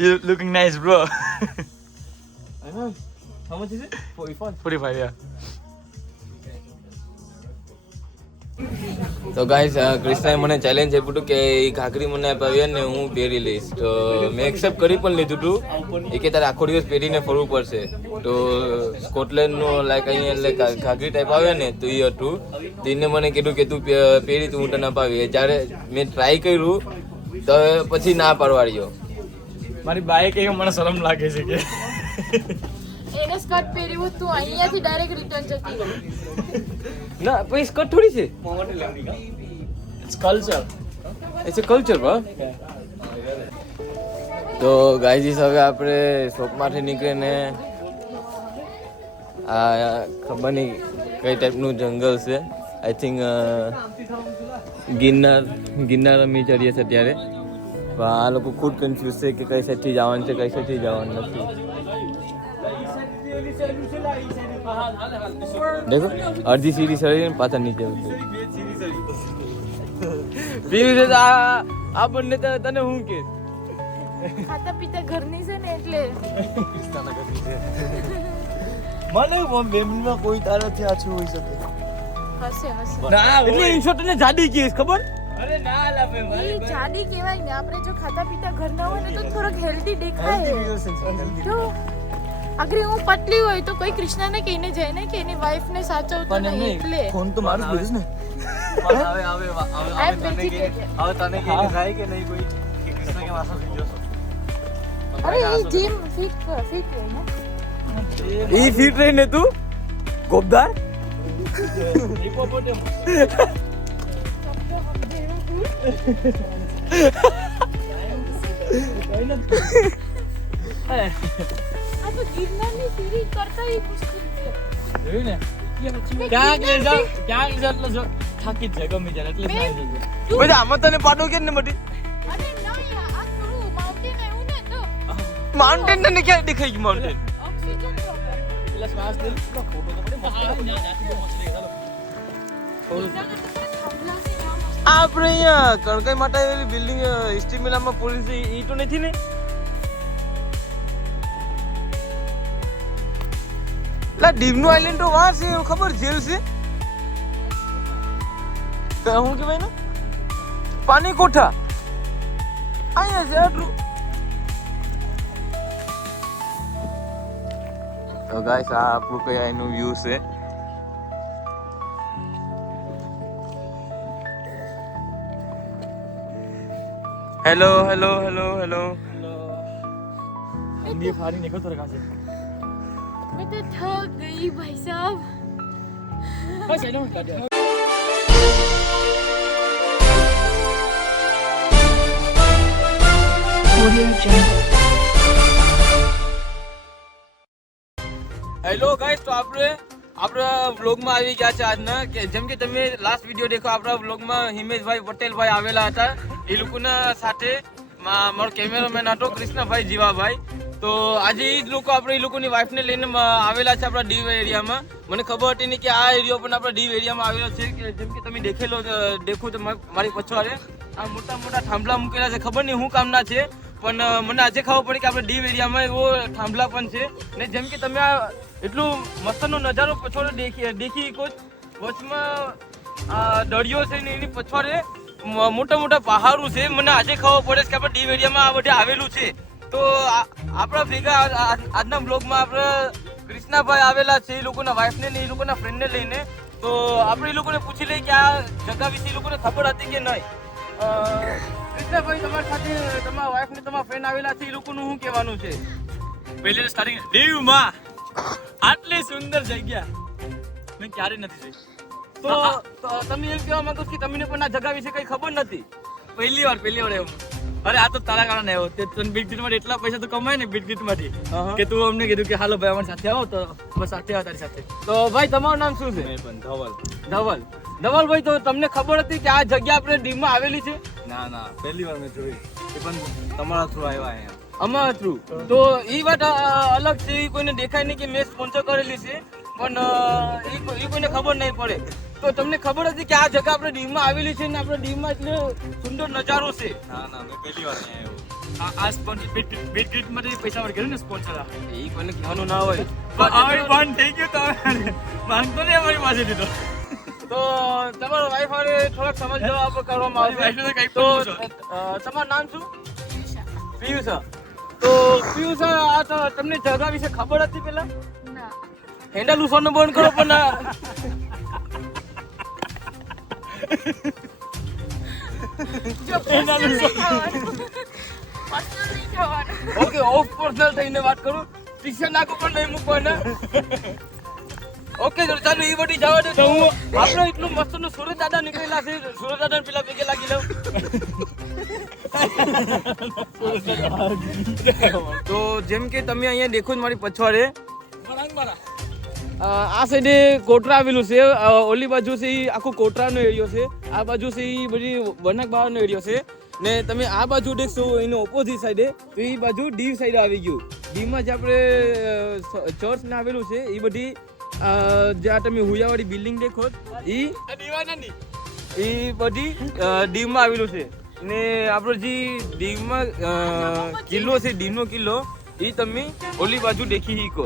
You looking nice, bro. I know. How much is it? 45. 45, yeah. તો guys ક્રિષ્નાએ મને challenge આપ્યું હતું કે એ ઘાઘરી મને અપાવી ને હું પહેરી લઈશ, તો મેં એક્સેપ્ટ કરી પણ લીધું હતું. એ કે તારે આખો દિવસ પહેરીને ફરવું પડશે. તો સ્કોટલેન્ડનું લાઈક અહીંયા એટલે ઘાઘરી ટાઈપ આવે ને તો એ હતું. તો એને મને કીધું કે તું પહેરી તું હું તને અપાવી. જ્યારે મેં ટ્રાય કર્યું તો પછી ના પાડવાડ્યો. મારી બાઈક એ મને શરમ લાગે છે કે એને સ્કર્ટ પહેર્યું તું અહીંયાથી ડાયરેક્ટ રિટર્ન જતી રહી. ના પછી સ્કર્ટ થોડી છે. it's culture. It's a culture, bro. તો ગાઈઝ હવે આપણે શોપમાંથી નીકળીને આ ખબર નહીં કઈ ટાઈપનું જંગલ છે. આઈ થિંક ગિરનાર અમે ચડીએ છીએ ત્યારે. પણ આ લોકો ખુદ કન્ફ્યુઝ છે કે કઈ સાઈડથી જવાનું છે કઈ સાઈડથી જવાનું નથી. દેખો અડધી સીડી ચડીને પાછા નીચે ઉતરી. આ બંને તને હું કે ખાતા પીતા ઘરની છે ને એટલે મને મેમમાં કોઈ તારાથી આછું હોઈ શકે. હશે ના એટલે ઇન્શોર્ટ ને જાડી કેસ ખબર. અરે ના લાવે એ જાડી કહેવાય ને. આપણે જો ખાતા પીતા ઘરના હોય ને તો થોડોક હેલ્ધી દેખાય. તો અગર હું પતલી હોય તો કોઈ કૃષ્ણાને કહીને જાય ને કે એની વાઈફ ને સાચવતો નહીં એટલે ફોન તો મારું જ ને. આઈ એમ વેજીટેરિયન. તને કે થાય કે નહીં કોઈ કૃષ્ણ કે વાસા થઈ જશો. અરે એ જીમ ફિટ હોય ને. ઈ ફિટ રહીને તું ગોબદાર. આ તો ગિરનારની સીડી કરતા ઈ મુશ્કેલ છે. જોયું ને ક્યાંક લઈ જાવ એટલે જો થાકી જ જાય ગમે ત્યારે એટલે ના જજો. પછી આમાં તને પાડો કે ને મટી અરે ના યાર આ થોડું માઉન્ટેન આવ્યું ને તો માઉન્ટેન ને ક્યાં દેખાઈ ગયું માઉન્ટેન. Oxygen problem. એટલે શ્વાસ લે ફોટો તો પડે મસ્ત જાતી મસ્ત ચાલો. આપણે અહીંયા કણકાઈ માટે આવેલી બિલ્ડિંગ સ્ટીલ મિલમાં પોલીસ ઈ તો નથી ને. લા ડીમનો આઇલેન્ડ તો વાં છે ખબર જેલ છે કે હું કે ભાઈ ને પાણી કોઠા અહીંયા છે આટલું. તો ગાઈસ આ આપણું કઈ અહીંનું વ્યૂ છે. Hello hello hello hello. ये फाड़ी निकल तो रखा से मैं तो थक गई भाई साहब. बस ये लो काट. હેલો ગાઈસ, તો આપણા વ્લોગમાં આવી ગયા છે આજના. કે જેમ કે તમે લાસ્ટ વિડીયો દેખો આપણા વ્લોગમાં હિમેશભાઈ પટેલભાઈ આવેલા હતા. એ લોકોના સાથે મારો કેમેરામેન હતો કૃષ્ણભાઈ જીવાભાઈ. તો આજે એ જ લોકો આપણે એ લોકોની વાઈફને લઈને આવેલા છે આપણા દીવ એરિયામાં. મને ખબર હતી નહીં કે આ એરિયો પણ આપણા દીવ એરિયામાં આવેલો છે. કે જેમ કે તમે દેખો તો મારી પછવાડે આ મોટા મોટા થાંભલા મૂકેલા છે. ખબર નહીં શું કામના છે, પણ મને આજે ખબર પડી કે આપણે દીવ એરિયામાં એવો થાંભલા પણ છે. ને જેમ કે તમે આ એટલું મસ્તનો નજારો પછવાડે દેખી શકો. વચમાં આ દરિયો છે ને એની પછવાડે મોટા મોટા પહાડો છે. મને આજે ખબર પડે છે કે આપણે દીવ એરિયામાં આ બધે આવેલું છે. તો આપણા ભેગા આજના બ્લોગમાં આપણે કૃષ્ણાભાઈ આવેલા છે એ લોકોના વાઈફને ને એ લોકોના ફ્રેન્ડને લઈને. તો આપણે એ લોકોને પૂછી લઈએ કે આ જગ્યા વિશે એ લોકોને ખબર હતી કે નહીં. કૃષ્ણાભાઈ તમારી સાથે તમારા વાઈફ ને તમારા ફ્રેન્ડ આવેલા છે, એ લોકોનું શું કહેવાનું છે? પહેલે સ્ટાર્ટિંગ દીવમાં આટલી સુંદર જગ્યા મેં ક્યારે નથી જોઈ. તો તમે એમ કહેવા માંગો કે તમને પણ આ જગ્યા વિશે કઈ ખબર નથી? પહેલી વાર એમ. અરે આ તો તારા કારણે આવ્યો. તે તને બિગ માંથી એટલા પૈસા તો કમાય ને બિગ માંથી કે તું અમને કીધું કે હાલો ભાઈ અમારી સાથે આવો, તો બસ સાથે આવો તારી સાથે. તો ભાઈ તમારું નામ શું છે? ધવલભાઈ, તો તમને ખબર હતી કે આ જગ્યા આપણે દીવમાં આવેલી છે? ના પહેલી વાર મેં જોઈ, એ પણ તમારા થ્રુ આવ્યા અહીંયા. અમારા થ્રુ. તો એ વાત અલગ છે. એ કોઈને દેખાય નહીં કે મેં સ્પોન્સર કરેલી છે, પણ એ કોઈને ખબર નહીં પડે. તો તમને ખબર હતી કે આ જગ્યા આપણે દીવમાં આવેલી છે ને આપણે દીવમાં એટલે સુંદર નજારો છે? ના ના મેં પહેલી વાર અહીંયા આવ્યો. આ સ્પોન્સર બીટ માંથી પૈસા વળગે ને સ્પોન્સર એ કોઈને કહેવાનું ના હોય. બંધ થઈ ગયું તો માંગતો નહીં અમારી પાસેથી તો તો તમારો વાઈફ હારે થોડાક સમજ જવાબ કરવામાં આવશે. વાઈફને તો કંઈ તો પણ તમારું નામ શું? પિયુષ. તો પિયુષ, આ તો તમને જગા વિશે ખબર હતી પેલા? ના હેન્ડલ ઉસવાનું બંધ કરો પણ ઓકે ઓફ પર્સનલ થઈને વાત કરું. ટીશન નાખો પણ નહીં મૂકવાના. ઓકે તો ચાલો એ બધી જવા દે. તો હું આપણે એટલું મસ્ત નું સુરત દાદા નીકળેલા છે. સુરત દાદા પેલા પૈકી લાગી લઉં. તો જેમ કે તમે અહીંયા દેખો જ મારી પછવાડે આ સાઈડે કોટરા આવેલું છે. ઓલી બાજુ છે ઈ આખું કોટરાનો એરિયો છે. આ બાજુ છે ઈ બધી વનાક બાવાનો એરિયો છે. ને તમે આ બાજુ દેખશો એનો ઓપોઝિટ સાઈડે તો એ બાજુ દીવ સાઈડ આવી ગયું. દીવમાં જે આપણે ચર્ચ ને આવેલું છે એ બધી જ્યાં તમે હુયાવાળી બિલ્ડિંગ દેખો એ બધી દીવમાં આવેલું છે. ને આપણો જે દીવમાં કિલ્લો છે, દીવનો કિલ્લો એ તમે ઓલી બાજુ દેખી શકો.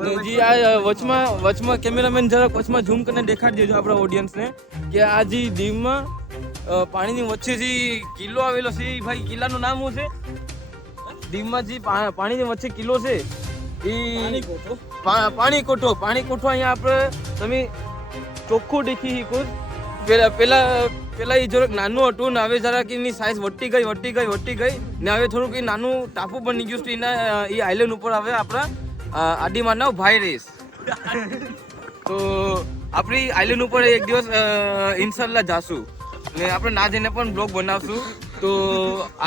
ને જે આ વચમાં કેમેરામેન જરાક વચમાં ઝૂમ કરીને દેખાડી દેજો આપણા ઓડિયન્સને કે આ જે દીવમાં પાણીની વચ્ચે જે કિલ્લો આવેલો છે એ ભાઈ કિલ્લાનું નામ શું છે? દીવમાં જે પાણીની વચ્ચે કિલ્લો છે એ પાણીકોઠો. અહીંયા આપણે તમે ચોખ્ખું દેખી શકો. પેલા એ જરાક નાનું હતું ને હવે જરાક એની સાઇઝ વધતી ગઈ ને હવે થોડુંક એ નાનું ટાપુ બની ગયું છે. એના એ આઈલેન્ડ ઉપર હવે આપણા આદિમાનવ ભાઈ રેસ. તો આપણી આઈલેન્ડ ઉપર એક દિવસ ઇન્શાલ્લાહ જાશું ને આપણે ના જઈને પણ બ્લોગ બનાવશું. તો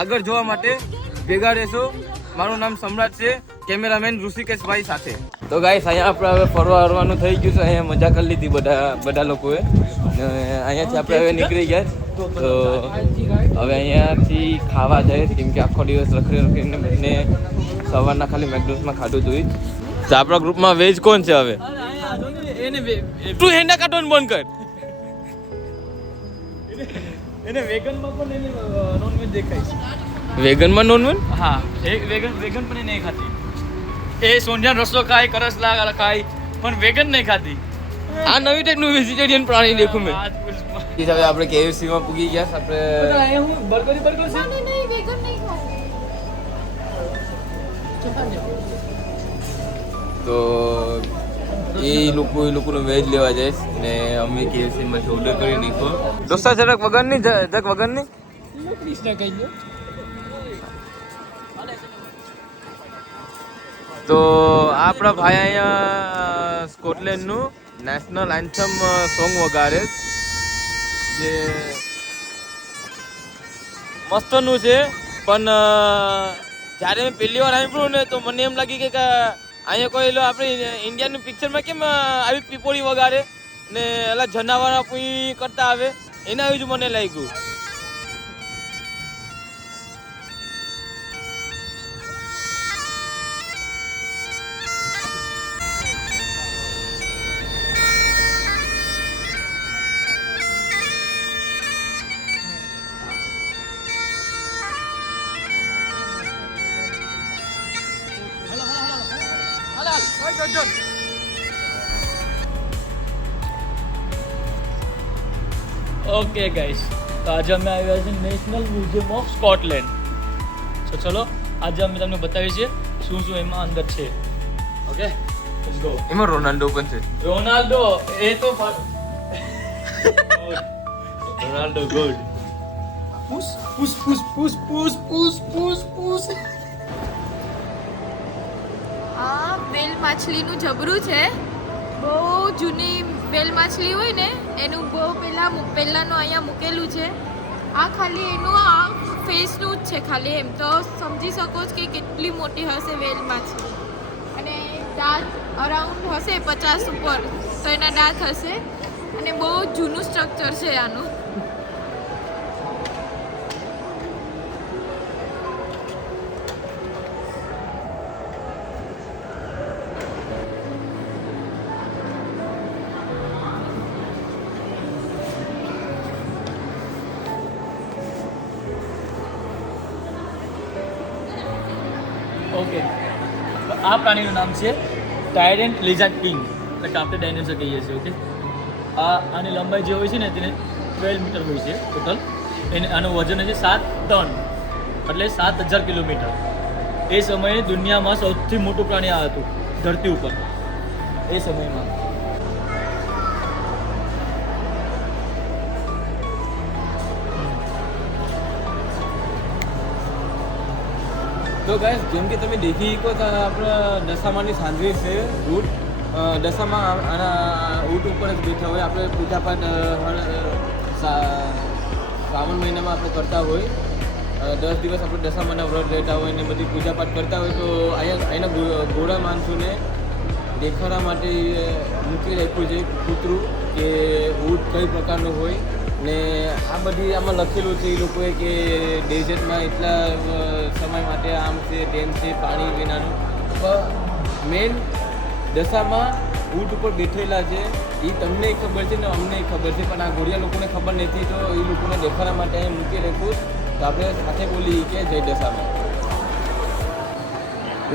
આગળ જોવા માટે ભેગા રહેશો. મારું નામ સમ્રાટ છે, કેમેરામેન ઋષિકેશભાઈ સાથે. તો ગાઈસ અહીંયા આપણે હવે ફરવાનું થઈ ગયું છે. અહીંયા મજા કરી લીધી બધા લોકોએ. અહીંયાથી આપણે હવે નીકળી ગયા. તો હવે અહીંયાથી ખાવા જાય કેમ કે આખો દિવસ રખડીને બંને સવારના ખાલી મેકડોનલ્ડ્સમાં ખાધું હતું. તો આપણા ગ્રુપમાં વેજ કોણ છે હવે? તું હેન્ડા કાઢવાનું બંધ કર. એને વેગનમાં પણ એને નોનવેજ દેખાય છે. વેગનમાં નોનવેજ? હા, એક વેગન પણ એ નહીં ખાતી. એ સોંઢિયાનો રસ્તો ખાય, કરસલા ખાય પણ વેગન નહીં ખાતી. આ નવી ટાઈપનું વેજીટેરિયન પ્રાણી દેખું મેં. આ જ પુષ્પા. હવે આપણે KFC માં પૂગી ગયા છે. આપણે અહીંયા હું બર્ગર છે નહીં વેગન નહીં ખાવું. તો એ લોકોનું વેજ લેવા જઈશ ને અમે KFC માંથી ઓર્ડર કરી નાખો. દોસ્તા જરાક વગરની તો આપણા ભાઈ અહીંયા સ્કોટલેન્ડનું નેશનલ એન્થમ સોંગ વગાડે જે મસ્તનું છે. પણ જ્યારે મેં પહેલી વાર સાંભળ્યું ને તો મને એમ લાગી કે અહીંયા કોઈ આપણે ઇન્ડિયન પિક્ચરમાં કેમ આવી પીપોળી વગાડે ને એલા જનાવર પૂઈ કરતા આવે એના એવું જ મને લાગ્યું. ઓકે ગાઈસ, તો આજે અમે આવ્યા છીએ નેશનલ મ્યુઝિયમ ઓફ સ્કોટલેન્ડ. તો ચલો આજે અમે તમને બતાવીએ છીએ શું શું એમાં અંદર છે. Okay, let's go. એમાં રોનાલ્ડો પણ છે. રોનાલ્ડો એ તો રોનાલ્ડો ગુડ. આ વેલ માછલીનું જબરું છે. બહુ જૂની વેલ માછલી હોય ને એનું બહુ પહેલાંનું અહીંયા મૂકેલું છે. આ ખાલી એનું આ ફેસનું જ છે ખાલી, એમ તો સમજી શકો છો કે કેટલી મોટી હશે વેલ માછલી. અને દાંત અરાઉન્ડ હશે 50 ઉપર તો એના દાંત હશે. અને બહુ જૂનું સ્ટ્રક્ચર છે આનું. ઓકે, તો આ પ્રાણીનું નામ છે ટાયરેન્ટ લિઝાર્ડ કિંગ, એટલે કે આપણે ડાયનોસર કહીએ છીએ. ઓકે, આની લંબાઈ જે હોય છે ને તેને 12 મીટર હોય છે ટોટલ. આનું વજન છે 7 ટન, એટલે 7000 કિલોમીટર. એ સમયે દુનિયામાં સૌથી મોટું પ્રાણી આ હતું ધરતી ઉપર એ સમયમાં. તો ગાઈસ જેમ કે તમે દેખી શકો તો આપણા દશામાની સાંજવી છે ઊંટ. દશામાં આના ઊંટ ઉપર જ બેઠા હોય. આપણે પૂજાપાઠ શ્રાવણ મહિનામાં આપણે કરતા હોય. 10 દિવસ આપણે દશામાના વ્રત રહેતા હોય ને બધી પૂજાપાઠ કરતા હોય. તો અહીંના ઘોડા માણસોને દેખાડવા માટે મૂકી રાખ્યું છે કૂતરું કે ઊંટ કઈ પ્રકારનું હોય. ને આ બધી આમાં લખેલું છે એ લોકોએ કે ડેઝર્ટમાં એટલા સમય માટે આમ છે તેમ છે પાણી વિનાનું. પણ મેન દશામાં ઊંટ ઉપર બેઠેલા છે એ તમને ખબર છે ને અમને ખબર છે, પણ આ ઘોડિયા લોકોને ખબર નથી. તો એ લોકોને દેખાડવા માટે અહીં મૂકી રાખ્યું. તો આપણે સાથે બોલી કે જય દશામાં.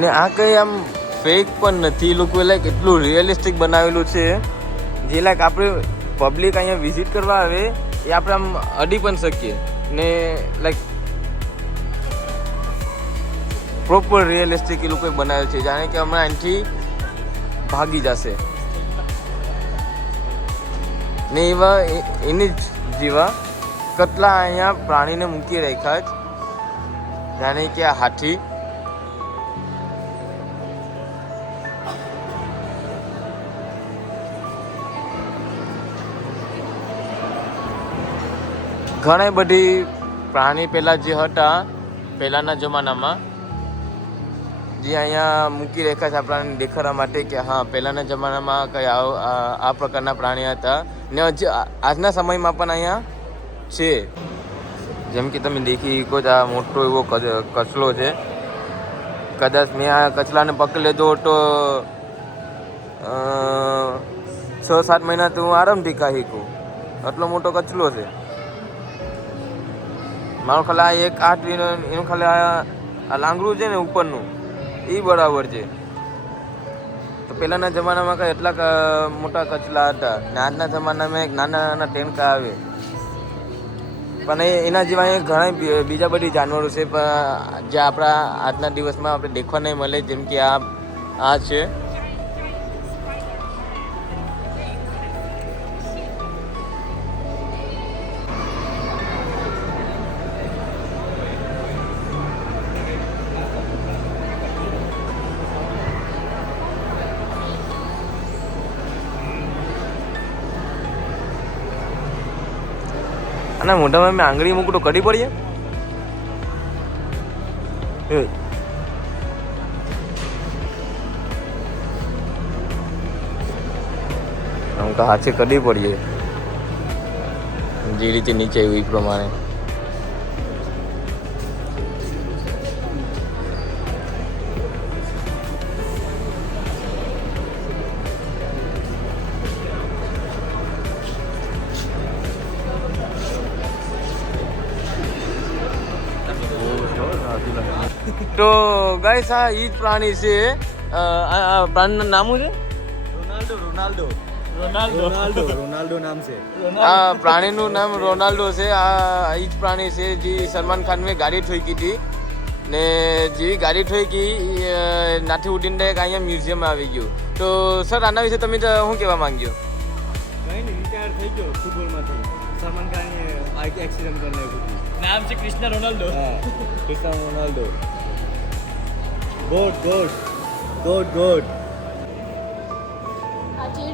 ને આ કંઈ આમ ફેક પણ નથી. એ લોકોએ લાઈક એટલું રિયલિસ્ટિક બનાવેલું છે જે લાઈક આપણે પબ્લિક અહીંયા વિઝિટ કરવા આવે એ આપણે આમ અડી પણ શકીએ ને લાઈક પ્રોપર રિયલિસ્ટિક એ લોકોએ બનાવ્યું છે. જાણે કે હમણાં અહીંથી ભાગી જશે ને એવા એની જ જેવા કેટલા અહીંયા પ્રાણીને મૂકી રાખ્યા જ. જાણે કે આ હાથી, ઘણી બધી પ્રાણી પહેલાં જે હતા પહેલાંના જમાનામાં જે અહીંયા મૂકી રાખ્યા છે આપણાને દેખાડવા માટે કે હા પહેલાંના જમાનામાં કંઈ આ પ્રકારના પ્રાણી હતા ને હજી આજના સમયમાં પણ અહીંયા છે. જેમ કે તમે દેખી શકો આ મોટો એવો કચલો છે. કદાચ મેં આ કચલાને પકડી લીધો તો 6-7 મહિના તો હું આરામથી ખાઈ શકું. આટલો મોટો કચલો છે. મારું ખાલી આ 1 8 એનું ખાલી આ લાંગરું છે ને ઉપરનું એ બરાબર છે. તો પહેલાંના જમાનામાં કંઈ એટલા મોટા કચલા હતા ને આજના જમાનામાં એક નાના નાના ટેનકા આવે. પણ એના જેવા અહીંયા ઘણા બીજા બધી જાનવરો છે પણ જે આપણા આજના દિવસમાં આપણે દેખવા નહીં મળે. જેમ કે આ છે. અને મોઢામાં મેં આંગળી મૂકું તો કડી પડીએ. આમ તો હાથે કડી પડીએ જે રીતે નીચે આવ્યું એ પ્રમાણે. તો ગાઈસ આ ઈ જ પ્રાણી છે. આ પ્રાણીનું નામ શું છે? રોનાલ્ડો નામ છે. આ પ્રાણીનું નામ રોનાલ્ડો છે. આ ઈ જ પ્રાણી છે જે સલમાન ખાનને ગાડી ઠોકી હતી ને જેવી ગાડી ઠોકી નાથી ઉડીને ડાયરેક્ટ અહીંયા મ્યુઝિયમમાં આવી ગયું. તો સર આના વિશે તમે શું કહેવા માંગ્યો? કઈ નહીં, રિટાયર થઈ ગયો ફૂટબોલમાંથી. સલમાન ખાને એક્સિડન્ટ કરી નાખ્યું. નામ છે ક્રિસ્ટિયાનો રોનાલ્ડો. હા, Cristiano Ronaldo. God God God God. આ જે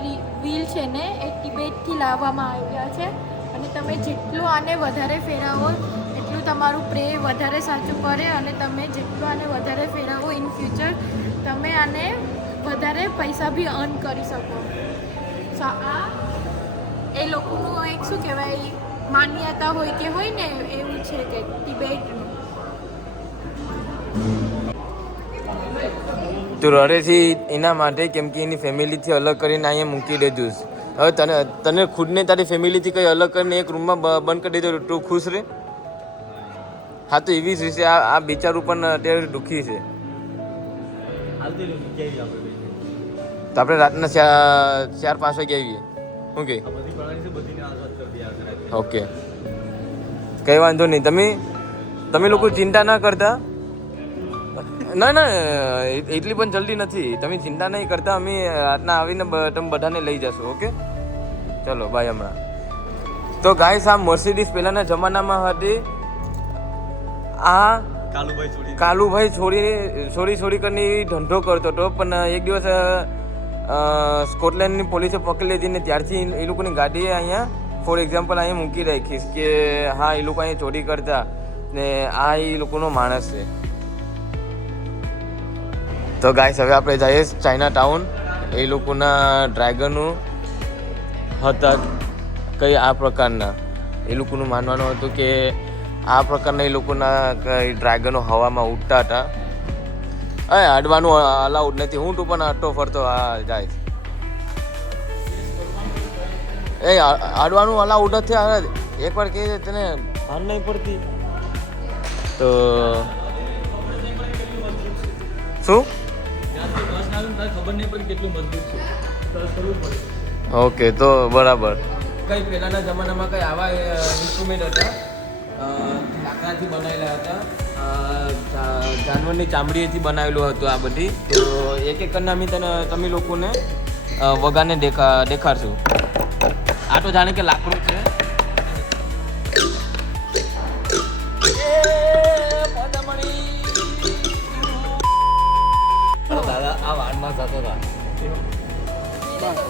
વ્હીલ છે ને એ તિબેટથી લાવવામાં આવ્યા છે અને તમે જેટલું આને વધારે ફેરવો એટલું તમારું પ્રે વધારે સાચું કરે અને તમે જેટલું આને વધારે ફેરવો ઇન ફ્યુચર તમે આને વધારે પૈસા બી અર્ન કરી શકો. આ એ લોકોનું એક શું કહેવાય માન્યતા હોય ને એવું છે કે તિબેટનું. તો રડેથી એના માટે કેમ કે એની ફેમિલીથી અલગ કરીને અહીંયા મૂકી દેજો. હવે તને ખુદને તારી ફેમિલીથી કંઈ અલગ કરીને એક રૂમમાં બંધ કરી દેજો તું ખુશ રહે? હા, તો એવી જ રીતે આ બિચારું પણ અત્યારે દુઃખી છે. હાલતી રહ્યું ક્યાંય આપણે તો આપણે રાતના 4-5 વાગે આવીએ શું કે આ બધી પ્રણાલી છે બધીને આઝાદ કરી દે આ રાત્રે. ઓકે કઈ વાંધો નહીં. તમે લોકો ચિંતા ના કરતા. ના એટલી પણ જલ્દી નથી. તમે ચિંતા નહીં કરતા. અમે રાતના આવીને તમે બધાને લઈ જશો. ઓકે ચલો બાય. હમણાં તો ગાઈસ આ મર્સિડીઝ પહેલાના જમાનામાં હતી. આ કાલુભાઈ છોડી કરીને ધંધો કરતો હતો. પણ એક દિવસ સ્કોટલેન્ડની પોલીસે પકડી લીધી ને ત્યારથી એ લોકોની ગાડી અહીંયા ફોર એક્ઝામ્પલ અહીંયા મૂકી રાખીશ કે હા એ લોકો અહીંયા ચોરી કરતા ને આ એ લોકોનો માણસ છે. તો ગાઈસ હવે આપણે જઈએ ચાઇના ટાઉન. એ લોકોના ડ્રેગનો હતા કઈ આ પ્રકારના. એ લોકોનું માનવાનું હતું કે આ પ્રકારના એ લોકોના કઈ ડ્રેગનો હવામાં ઉડતા હતા. અડવાનું અલાઉડ નથી. હું તું પણ અટો ફરતો જાય. અડવાનું અલાઉડ નથી. એકવાર કહે છે તને ભાન નહીં પડતી તો શું ખબર નહીં પડી કેટલું મજબૂત છે. ઓકે તો બરાબર. કઈ પહેલાના જમાનામાં કઈ આવા ઇન્સ્ટ્રુમેન્ટ હતા લાકડાથી બનાવેલા હતા. જાનવરની ચામડીથી બનાવેલું હતું આ બધી. તો એક કરીને અમે તમે લોકોને વગાને દેખાડશું. આ તો જાણે કે લાકડું છે. દાદા આ વાનમાં જતો હતા.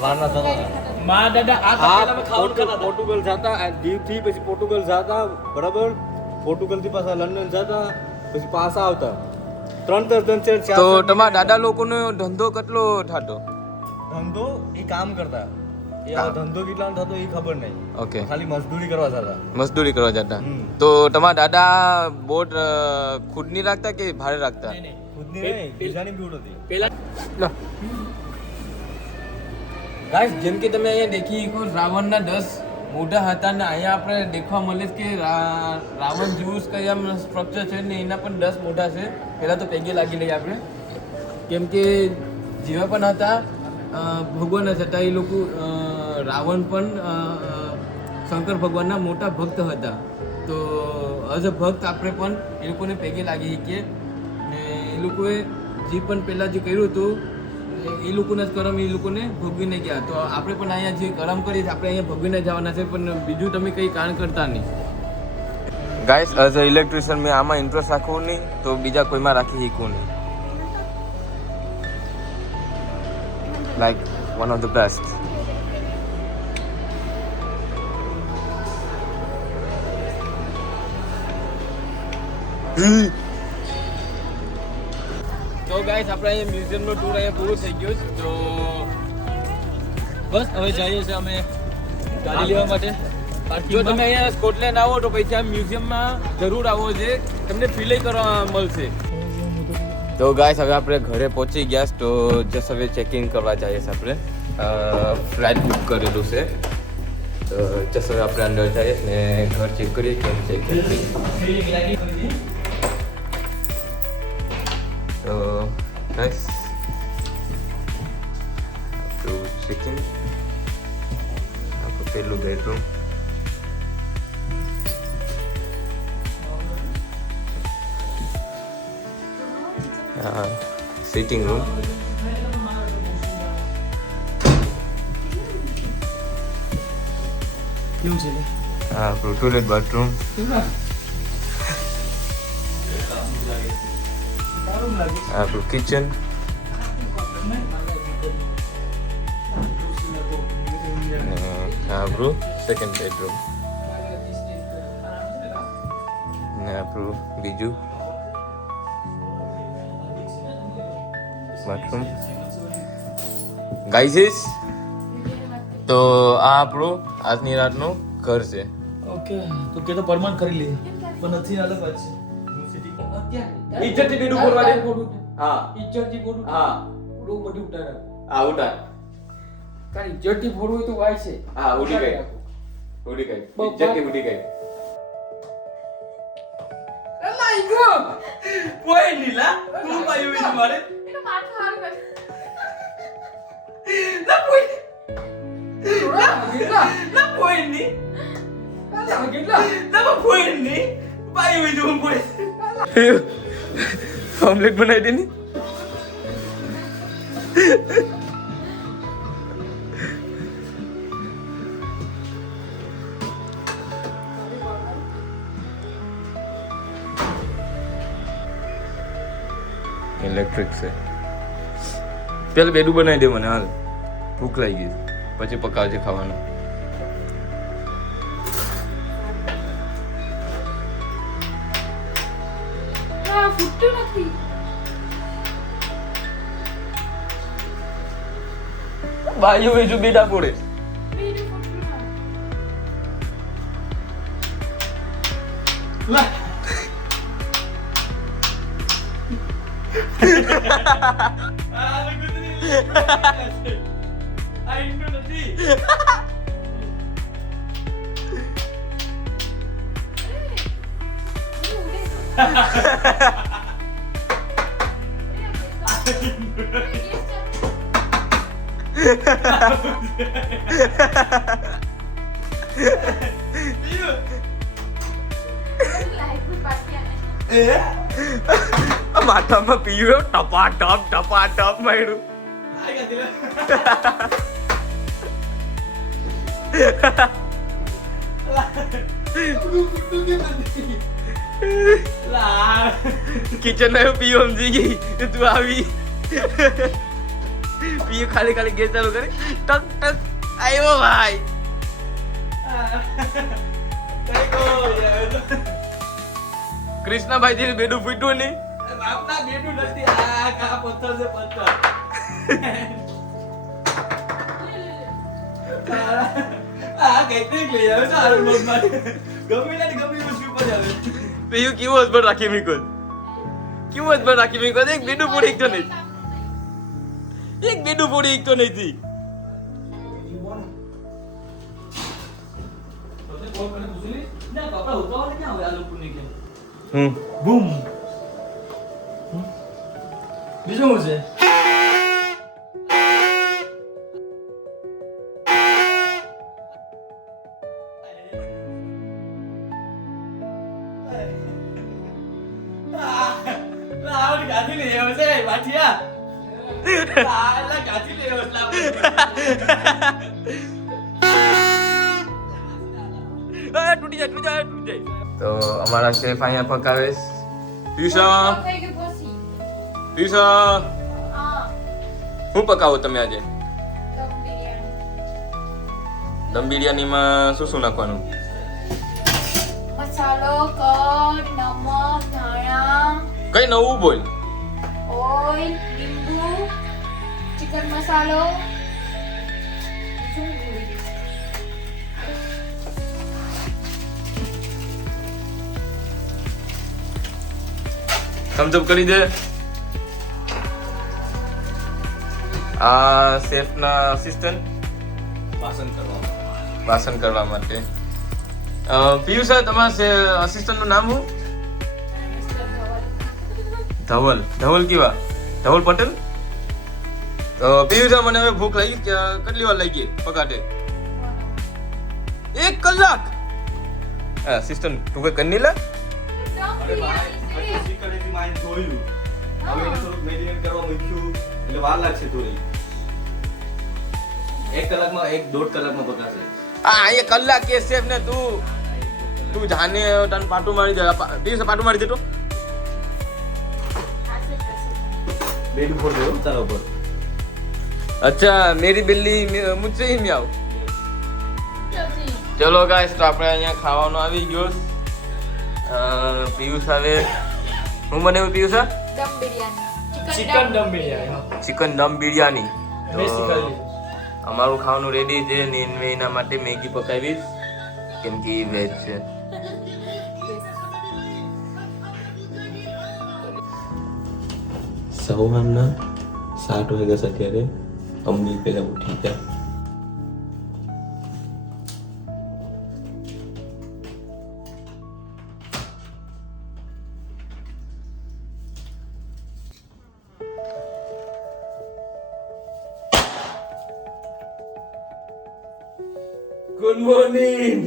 વાનમાં જતો હતા. માં દાદા આ પહેલામાં ખાવાનું ખાતા હતા. પોર્ટુગલ જતા દીવથી પછી પોર્ટુગલ જતા બરાબર. પોર્ટુગલથી પાછા લંડન જતા પછી પાછા આવતા 3-4 તો તમારા દાદા લોકોનો ધંધો કેટલો થતો? ધંધો એ કામ કરતા. એ આ ધંધો કેટલા થતો એ ખબર નહીં. ઓકે ખાલી મજદૂરી કરવા જતા. મજદૂરી કરવા જતા. તો તમારા દાદા બોટ ખુદની રાખતા કે ભાડે રાખતા? ખુદની નહીં બીજાની બોટ હતી. પેલા ગાઈસ જેમ કે તમે અહીંયા દેખી શકો રાવણના 10 મોઢા હતા ને અહીંયા આપણે દેખવા મળે છે કે રાવણ જેવું જ કઈ આમ સ્ટ્રક્ચર છે ને એના પણ 10 મોઢા છે. પહેલાં તો પૈકી લાગી લઈએ આપણે કેમ કે જેવા પણ હતા ભગવાન જ હતા. એ લોકો રાવણ પણ શંકર ભગવાનના મોટા ભક્ત હતા. તો એઝ અ ભક્ત આપણે પણ એ લોકોને પૈકી લાગી શકીએ ને એ લોકોએ જે પણ પહેલાં જે કર્યું હતું એ લોકોના જ કર્મ એ લોકોને ભોગવીને ગયા. તો આપણે પણ અહીંયા જે કર્મ કરીએ આપણે અહીંયા ભોગવીને જવાના છે. પણ બીજું તમે કંઈ કારણ કરતા નહીં. ગાઈસ એઝ અ ઇલેક્ટ્રિશિયન મેં આમાં ઇન્ટરેસ્ટ રાખવું નહીં તો બીજા કોઈમાં રાખી શીખવું નહીં. Like one of the best. તો ગાઈસ આપણે અહીંયા મ્યુઝિયમનો ટૂર અહીંયા પૂરો થઈ ગયો છે. તો બસ હવે જઈએ છીએ અમે ગાડી લેવા માટે. જો તમે અહીંયા સ્કોટલેન્ડ આવો તો પછી આ મ્યુઝિયમમાં જરૂર આવો છે. તમને ફીલ કરવા મળશે. તો ગાઈસ હવે આપણે ઘરે પહોંચી ગયા તો જસ્ટ હવે ચેકિંગ કરવા જઈએ છીએ. આપણે ફ્લાઇટ બુક કરેલું છે તો જસ્ટ હવે આપણે અંદર જઈએ ને ઘર ચેક કરીએ કેમ છે કેમ નહીં. તો ગાઈસ આપણું ચેકિંગ આપણું પહેલું બેડરૂમ. Sitting room. કેવું છે આપણું ટોયલેટ બાથરૂમ. આપણું કિચન. આપણું સેકન્ડ બેડરૂમ ને આપણું બીજું બાથરૂમ. ગાઈઝ તો આ આપણું આજની રાતનું ઘર છે. ઓકે તો કે તો પરમાન કરી લે પણ નથી આલે પાછી ઇજ્જતથી બેડું ફોરવા દે. હા ઇજ્જતથી બોલું હા બહુ મોટી ઉતાર આ ઉઠા. કાઈ ઇજ્જતથી બોલવું હોય તો વાય છે હા ઉડી ગઈ ઇજ્જતથી ઉડી ગઈ. કોઈ નીલા તું પાયું મારે માથું હાલ કર. ઓમલેટ બનાવી દે ની ઇલેક્ટ્રિક છે પેલા બેડું બનાવી દે મને હાલ ભૂખ લાગી ગઈ પછી પકાવજે ખાવાનું આ ફૂટતું નથી. બાયું બીજું બેડા પડે બીજું ફૂટતું નથી. માથામાં પીવ્યો ટપા ટપ માર્યું કિચન પીવું સમજી ગઈ તું આવી પીયું ખાલી ખાલી ગેસ ચાલુ કરી ટક ટક આવ્યો ભાઈ કૃષ્ણભાઈ થી બેડું ફૂટ્યું નહીં બાપના બેડું નથી આ કા પથ્થર છે પથ્થર આ કઈક લઈ આવે છે આરું લોનમાં ગમે ને ગમે વસ્તુ પર આવે પીયું કેવું હસબન્ડ રાખી મીકો કેવું હસબન્ડ રાખી મીકો એક બેડું પૂરી એક તો નહીં એક બેડું પૂરી એક તો નહીં થી કોલ કરીને પૂછલી ના કપડા ઉતાવળ ક્યાં આવે આ લોકો ને કેમ હમ બૂમ બીજું શું છે આવડી ગાડી લઈ આવ્યો છે બાઠિયા આલા ગાડી લઈ આવ્યો છે તૂટી જાય તો અમારા શેફ અહીંયા પકાવે છે પિયુષા થઈ ગયું પછી. પિયુષા હા, શું પકાવો તમે આજે દમ બિરયાની. દમ બિરયાનીમાં શું શું નાખવાનું મસાલો, કડ, નમક, ધાણા, કઈ નવું બોલ ઓઇલ, લીંબુ, ચિકન મસાલો. શું ભૂલી ગઈ? થમ્સ અપ કરી દે આ શેફના અસિસ્ટન્ટ વાસણ કરવા માટે પિયુષા તમારા અસિસ્ટન્ટનું નામ શું મિસ્ટર ધવલ. ધવલ કેવા ધવલ પટેલ પિયુષા મને હવે ભૂખ લાગી કેટલી વાર લાગી પકાટે 1 કલાક અસિસ્ટન્ટ તું કઈ કરી લે દમ બિરયાની છે. ચિકન માઇન ધોયું હવે એને થોડુંક મેરિનેટ કરવા મૂક્યું એટલે વાર લાગશે થોડી 1 કલાકમાં 1.5 કલાકમાં પકાશે આ 1 કલાક કે શેફ ને તું જાને તને પાટું મારી દે પિયુષા પાટું મારી દે તો બેડ ઉપર દો તારા ઉપર अच्छा मेरी बिल्ली मुझसे ही मियाओ સબ્જી. ચલો ગાઈસ તો આપણે અહીંયા ખાવાનું આવી ગયો પિયુષ આવે હું બનાવ્યું પિયુષા દમ બિરયાની. ચિકન દમ બિરયાની ચિકન દમ બિરયાની તો બેસિકલી અમારું ખાવાનું રેડી છે ને એના માટે મેગી પકાવીશ કેમ કે વેજ છે સવારના 7 વાગ્યા છે અત્યારે અમની પેલા ઉઠી ગયા ગુડ મોર્નિંગ.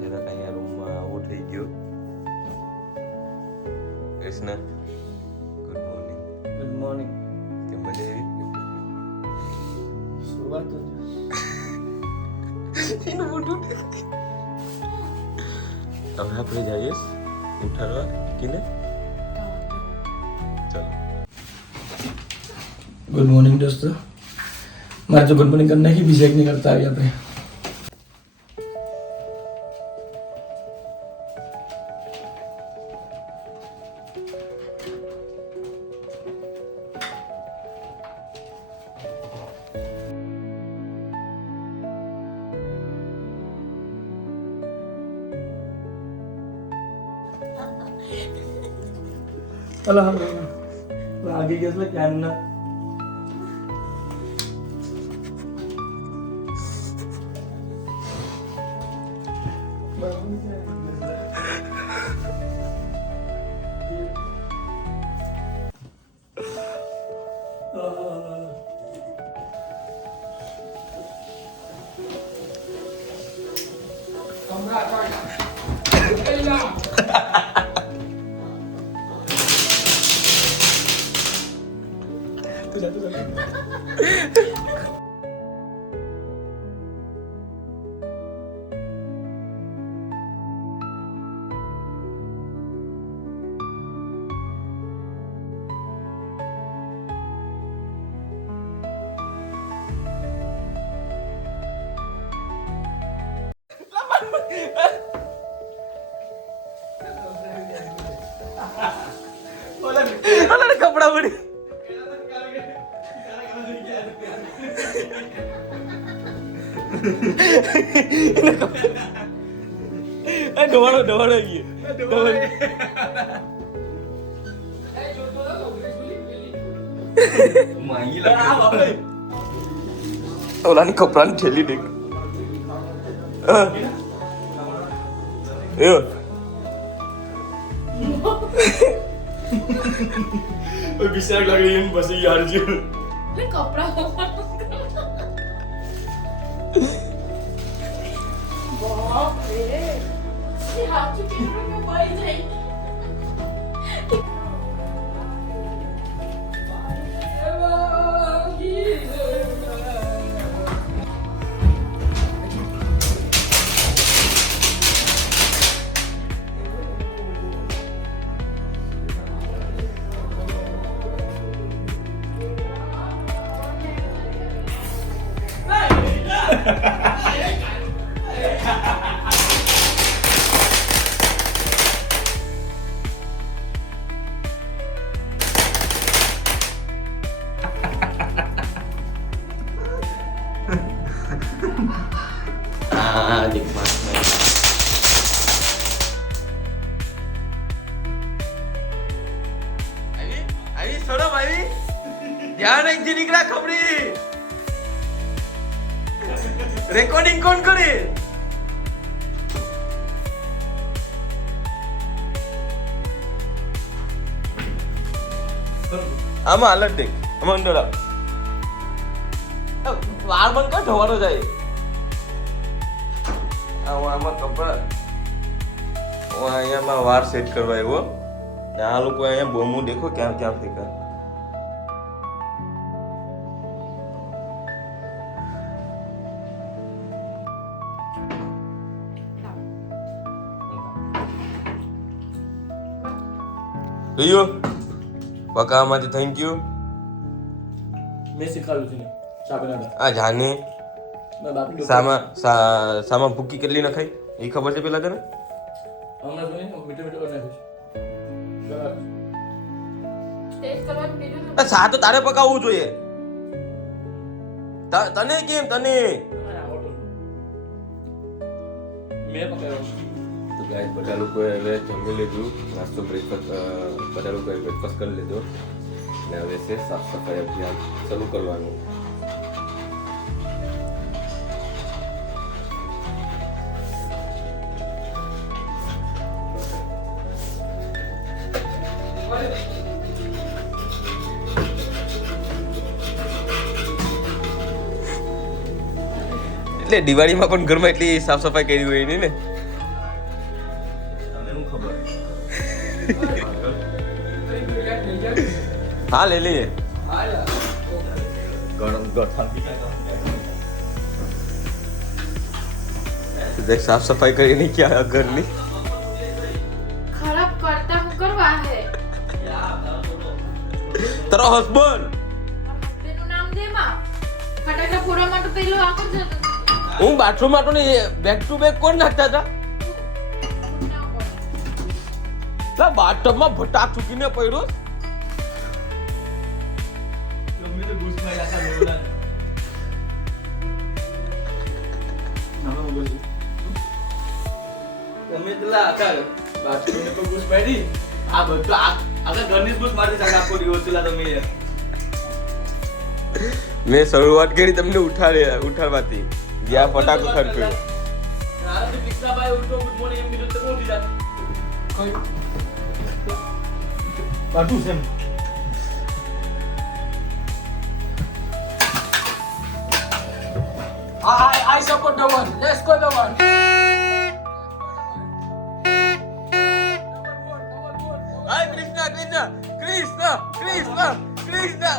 જરા અહીંયા રૂમમાં આવું થઈ ગયું. Krishna good morning. Good morning. કેમ મજા આવી? સુવા તો હવે આપણે જઈએ ઉઠાડવા કીને. ચલો. ગુડ મોર્નિંગ દોસ્તો. મારે તો ગુડ મોર્નિંગ કરી નાખી, બીજા એક નહીં કરતા આવી આપણે. અલા લાગી ગયો એટલે કેમ ના કપડા પડી ડવાડો ડવાડો ઓલાની કપડાની થેલી દેખ. બિચાર લાગી એમ પછી યાર છે કપડા બાપ રે હાથ ચૂકી પડી જાય. દેખ માસ્ક આવી સડમ આવી ધ્યાન એકથી નીકળા ખબરી. રેકોર્ડિંગ કોણ કરે? આમાં હાલત દેખ, આમાં અંદર આવ. વાર બંધ કર, ઢવાડો જાય. આમાં કપડા અહીંયા વાર સેટ કરવા આવ્યો ને આ લોકો અહીંયા બોમો દેખો ક્યાં ક્યાં ફેંકા. જોયું બકામાંથી થેન્ક યુ. મેં શીખાડું છું ચા બનાવતા. આ જાને મેં બાપી સામા ભૂકી કેટલી નખાઈ એ ખબર છે પેલા તને? હમણાં જોઈને મીઠું મીઠું કરી નાખીશ. ટેસ્ટ કરવાનું બીજું આ સા તો તારે પકાવવું જોઈએ. તને કેમ તને? મેં પકાવ્યો. તો ગાઈસ બધા લોકોએ હવે જમી લીધું, નાસ્તો બ્રેકફાસ્ટ બધા લોકોએ બ્રેકફાસ્ટ કરી લીધો ને હવે છે સાફ સફાઈ અભિયાન શરૂ કરવાનું. એટલે દિવાળીમાં પણ ઘરમાં એટલી સાફ સફાઈ કરી હોય નહીં ને. તમને શું ખબર? હા લઈ લઈએ. દેખ સાફ સફાઈ કરીને ક્યાં ઘરની. ખરાબ કરતા હું કરવા હે તારો હસબન્ડ તેનું નામ દે માં ફટાકડા ફોડવા માટે પેલો આખો જતો હું બાથરૂમ માં તો ને બેક ટુ બેક કોણ નાખતા હતા? લા બાથટબ માં ભટાક ચૂકીને પડ્યો. તમે પેલા આકાર બાથરૂમને તો બૂસ પાડી આ બધું આખા ઘરની જ બૂસ મારી જાય આખો દિવસ પેલા તમે યાર. મેં શરૂઆત કરી તમને ઉઠાડવાથી જ્યાં ફટાકો ખડક્યો. આરામથી પિક્ચરાભાઈ ઉઠો ગુડ મોર્નિંગ એમ કીધું તો બહુ દીધા પાટું છે એમ. I support the one. Let's go the one. હાય કૃષ્ણ કૃષ્ણ કૃષ્ણ કૃષ્ણ કૃષ્ણ.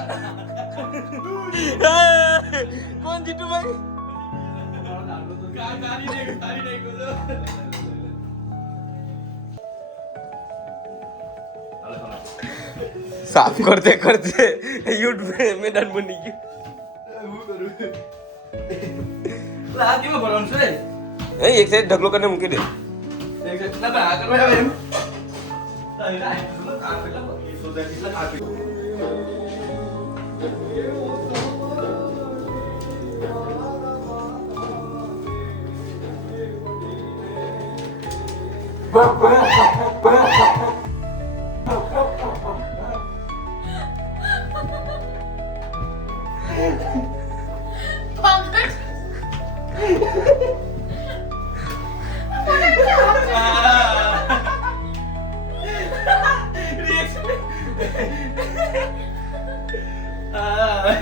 કોણ જીતું ભાઈ? સાફ કરતે કરતે યુટ્યુબ મેદાન બની ગયું. આ કેવો ભરવાનું છે? એ એક સાઈડ ઢગલો કરીને મૂકી દે. ના ભાઈ આ કરવા આવે એમ.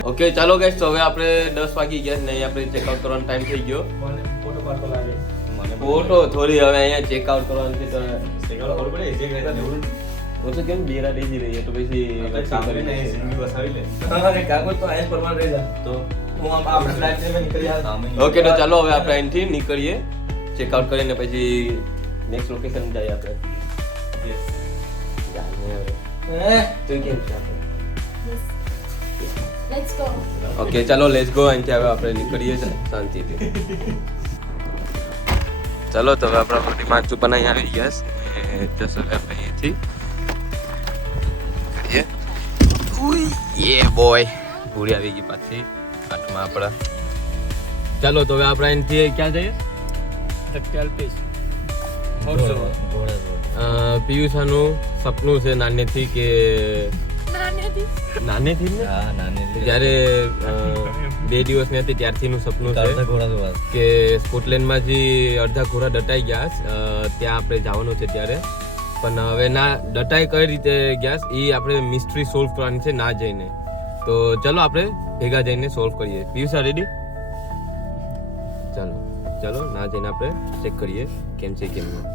ઓકે ચાલો ગાઈસ, તો હવે આપણે 10 વાગી ગયા ને અહીંયા આપણે ચેકઆઉટ કરવાનો ટાઈમ થઈ ગયો. ફોટો પાડતો લાગે. ફોટો થોડી હવે અહીંયા ચેકઆઉટ કરવાનું છે તો ચેકઆઉટ કરવું પડે. જે કહેતા ને એવું હું તો કેમ બેરા દેજી રહી તો પછી સાંભળીને જિંદગી વસાવી લે. કાગળ તો આયા પરમાન રહી જા તો હું આમ આપણે ફ્લાઇટ છે નીકળી આ ઓકે તો ચાલો હવે આપણે અહીંથી નીકળીએ. ચેકઆઉટ કરીને પછી નેક્સ્ટ લોકેશન જઈએ આપણે. તો કેમ છે આપણે? લેટ્સ ગો ઓકે ચાલો લેટ્સ ગો. અહીંથી હવે આપણે નીકળીએ છે શાંતિથી. ચાલો તો હવે આપણા મોટી માચું પણ અહીંયા આવી ગયા છે. જસ હવે આપણે અહીંયાથી યે બોય પૂરી આવી ગઈ પાછી આઠમાં આપણા. ચાલો તો હવે આપણે અહીંથી ક્યાં જઈએ? તત્કાલ પેશ પિયુષાનું સપનું છે નાનેથી કે નાનેથી નાનેથી ને હા નાની જ્યારે 2 દિવસની હતી ત્યારથીનું સપનું છે કે સ્કોટલેન્ડમાં જે અડધા ઘોડા દટાઈ ગયા ત્યાં આપણે જવાનું છે ત્યારે. પણ હવે ના દટાઈ કઈ રીતે ગયા એ આપણે મિસ્ટ્રી સોલ્વ કરવાની છે ના જઈને. તો ચલો આપણે ભેગા જઈને સોલ્વ કરીએ. પિયુષા રેડી? ચાલો ચાલો ના જઈને આપણે ચેક કરીએ કેમ છે કેમ નહીં.